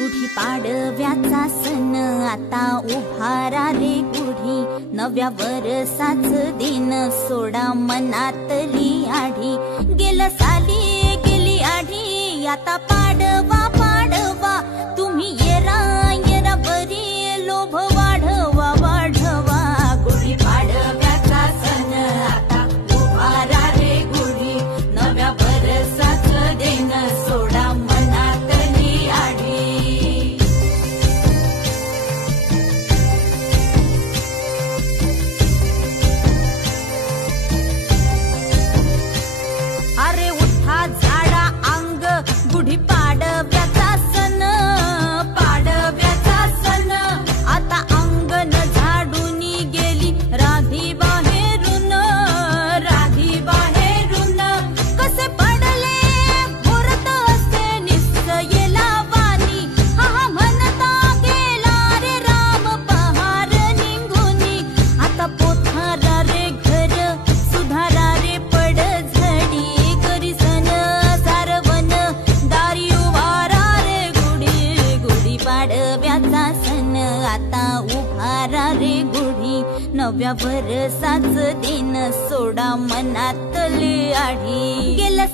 गुढी पाडव्याचा सण आता उभारा रे गुढी, नव्या वर्षाच दिन सोडा मनातली आढी। गेलं साली गेली आढी, आता पाडवा पाडवा, तुम्ही येरा येरा बरी, लोभ वाढवा वाढवा। गुढी पाडव्याचा सण आता उभारा रे गुढी, नव्या वर्षाच दिन सोडा मनातली आढी। अरे उठा झाडा अंग, गुढी पाडव्याचा सण, पाडव्याचा सण आता अंगण झाडून गेली राधी बाहेरून, राधी बाहेरून। कसे पडले मुहूर्त असे निश्चयेला वाणी, हा म्हणता गेला रे राम पहार निघूनी। आता पोथारा रे घर सुधारा रे पडझडी, करी सण सारवण दारी उभारा रे गुढी। गुढी पाडव्याचा सण आता उभारा रे गुढी, नव्या वर्षाच दिन सोडा मनातली आढी। गेलं